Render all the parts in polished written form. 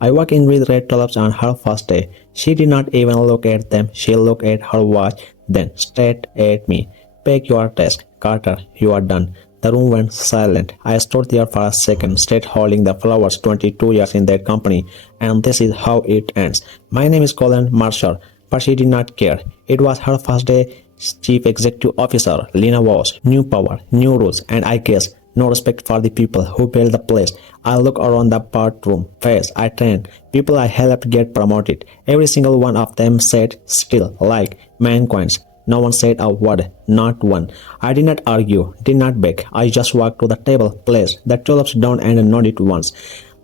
I walked in with red tulips on her first day. She did not even look at them. She looked at her watch, then straight at me. Pack your desk, Carter. You are done. The room went silent. I stood there for a second, straight holding the flowers. 22 years in that company, and this is how it ends. My name is Colin Mercer, but she did not care. It was her first day chief executive officer. Lena was new power, new rules, and I guess no respect for the people who built the place. I look around the boardroom, face I trained, people I helped get promoted. Every single one of them sat still, like mannequins. No one said a word, not one. I did not argue, did not beg. I just walked to the table, placed the tulips down and nodded once.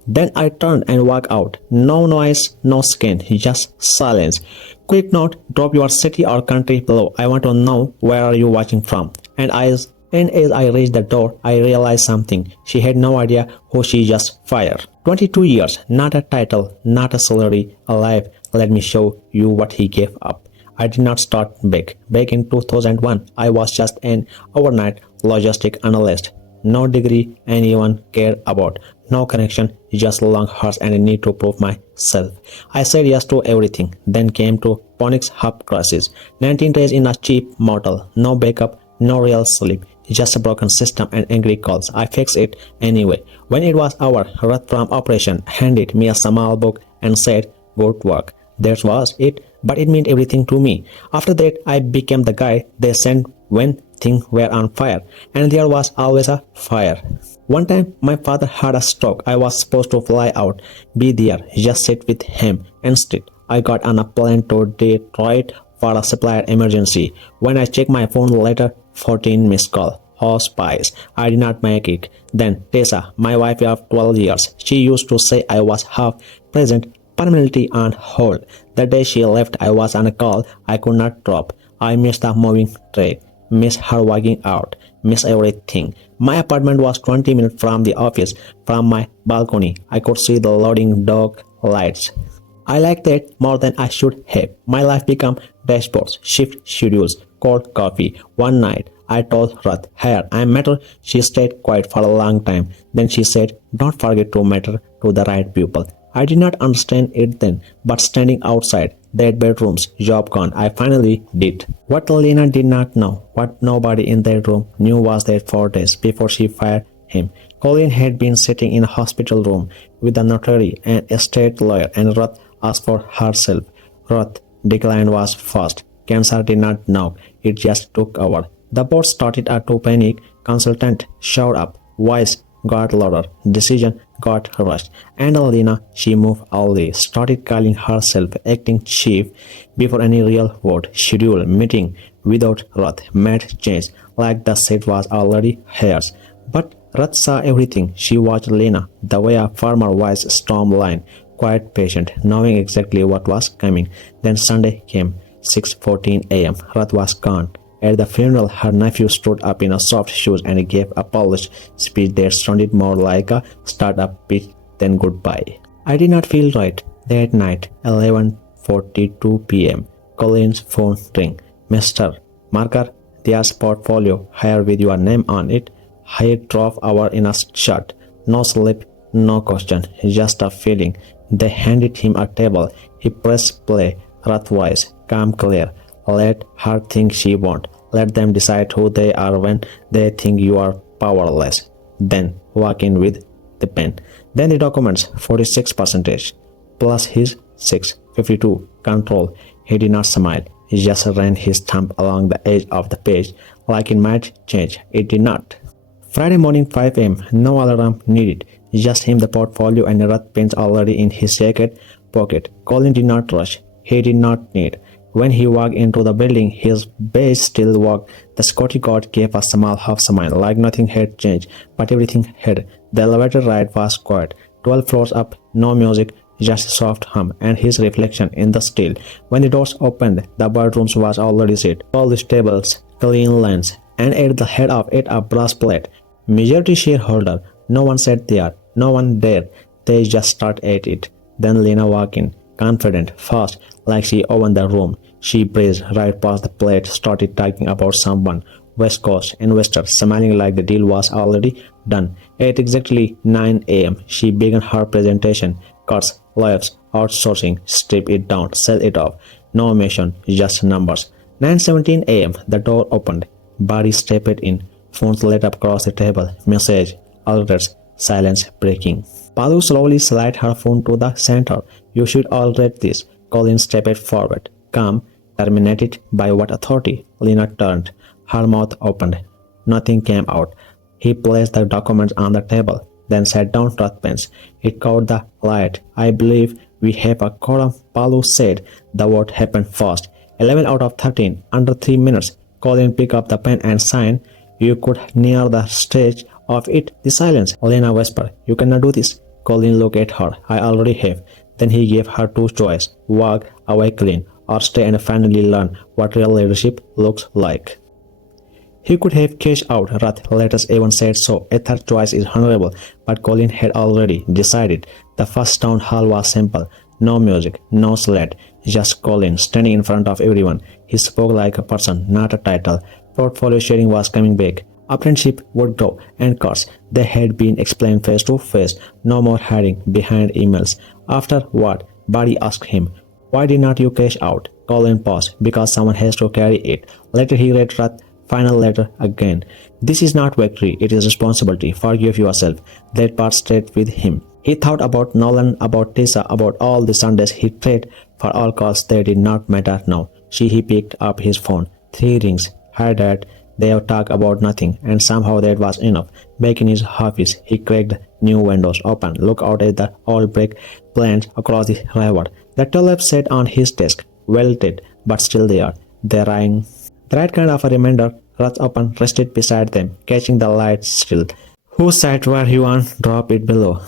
Then I turned and walked out. No noise, no skin, just silence. Quick note, drop your city or country below. I want to know where are you watching from. And as I reached the door, I realized something. She had no idea who she just fired. 22 years, not a title, not a salary, alive. Let me show you what he gave up. I did not start big. Back in 2001, I was just an overnight logistic analyst. No degree anyone cared about. No connection, just long hours and a need to prove myself. I said yes to everything. Then came to Phoenix Hub crisis. 19 days in a cheap motel. No backup, no real sleep. Just a broken system and angry calls. I fixed it anyway. When it was over, Ruth from operation handed me a small book and said, "Good work." That was it, but it meant everything to me. After that, I became the guy they sent when things were on fire, and there was always a fire. One time, my father had a stroke. I was supposed to fly out, be there, just sit with him. Instead, I got on a plane to Detroit for a supplier emergency. When I checked my phone later, 14 missed call. Oh, spies. I did not make it. Then Tessa, my wife of 12 years, she used to say I was half present, permanently on hold. The day she left, I was on a call I could not drop. I missed the moving train, missed her walking out, missed everything. My apartment was 20 minutes from the office. From my balcony, I could see the loading dock lights. I liked that more than I should have. My life became dashboards, shift schedules, cold coffee. One night, I told Ruth, "Here, I matter." She stayed quiet for a long time. Then she said, "Don't forget to matter to the right people." I did not understand it then, but standing outside that bedroom's job gone, I finally did. What Lena did not know, what nobody in that room knew, was that 4 days before she fired him, Colin had been sitting in a hospital room with a notary and a state lawyer, and Ruth asked for herself. Ruth decline was fast. Cancer did not knock, it just took over. The board started to panic. Consultant showed up. Voice got louder. Decision got rushed. And Lena, she moved early, started calling herself acting chief before any real vote. Schedule meeting without Ruth made change, like the seat was already hers. But Ruth saw everything. She watched Lena the way a farmer watches storm line, quiet, patient, knowing exactly what was coming. Then Sunday came, 6:14 a.m. Ruth was gone. At the funeral, her nephew stood up in a soft shoes and gave a polished speech that sounded more like a startup pitch than goodbye. I did not feel right. That night, 11:42 p.m., Colin's phone rang. "Mr. Marker, there's portfolio here with your name on it." He drove over in a shirt. No sleep, no question, just a feeling. They handed him a table. He pressed play. Ruth's voice, calm, clear. "Let her think she won't. Let them decide who they are when they think you are powerless. Then walk in with the pen." Then the documents, 46% plus his 652 control. He did not smile. He just ran his thumb along the edge of the page like it might change. It did not. Friday morning, 5 a.m. No alarm needed. Just him, the portfolio, and Ruth pens already in his jacket pocket. Colin did not rush. He did not need. When he walked into the building, his base still walked. The security guard gave a small half smile, like nothing had changed, but everything had. The elevator ride was quiet. 12 floors up, no music, just a soft hum, and his reflection in the steel. When the doors opened, the bedroom was already set. All the tables, clean lines, and at the head of it a brass plate. Majority shareholder. No one sat there, no one there. They just stared at it. Then Lena walked in, confident, fast, like she owned the room. She breezed right past the plate, started talking about someone, West Coast investor, smiling like the deal was already done. At exactly 9 a.m., she began her presentation. Cuts, lives, outsourcing, strip it down, sell it off. No mission, just numbers. 9:17 a.m. The door opened. Body stepped in. Phones lit up across the table. Message. Alerts. Silence breaking. Palu slowly slid her phone to the center. You should all read this. Colin stepped forward. Calm. Terminated by what authority? Lena turned. Her mouth opened. Nothing came out. He placed the documents on the table, then sat down Rathpens. It caught the light. I believe we have a quorum, Palu said. The vote happened fast. 11 out of 13, under 3 minutes. Colin picked up the pen and signed. You could near the stage of it. The silence. Lena whispered. You cannot do this. Colin looked at her. I already have. Then he gave her two choices. Walk away clean or stay and finally learn what real leadership looks like. He could have cashed out, Rath later even said so. A third choice is honorable, but Colin had already decided. The first town hall was simple. No music, no sled, just Colin standing in front of everyone. He spoke like a person, not a title. Portfolio sharing was coming back. Apprenticeship would grow, and course, they had been explained face to face. No more hiding behind emails. After what? Buddy asked him. Why did not you cash out? Colin paused. Because someone has to carry it. Later he read Rath's final letter again. This is not victory, it is responsibility. Forgive yourself. That part stayed with him. He thought about Nolan, about Tessa, about all the Sundays he traded for all calls that did not matter now. He picked up his phone. 3 rings. Hi Dad. They have talked about nothing, and somehow that was enough. Back in his office, he cracked new windows open, looked out at the old brick plants across the river. The tulip sat on his desk, wilted, but still there. They rang. The right kind of a reminder, Rath open, rested beside them, catching the light still. Who sat where you want? Drop it below.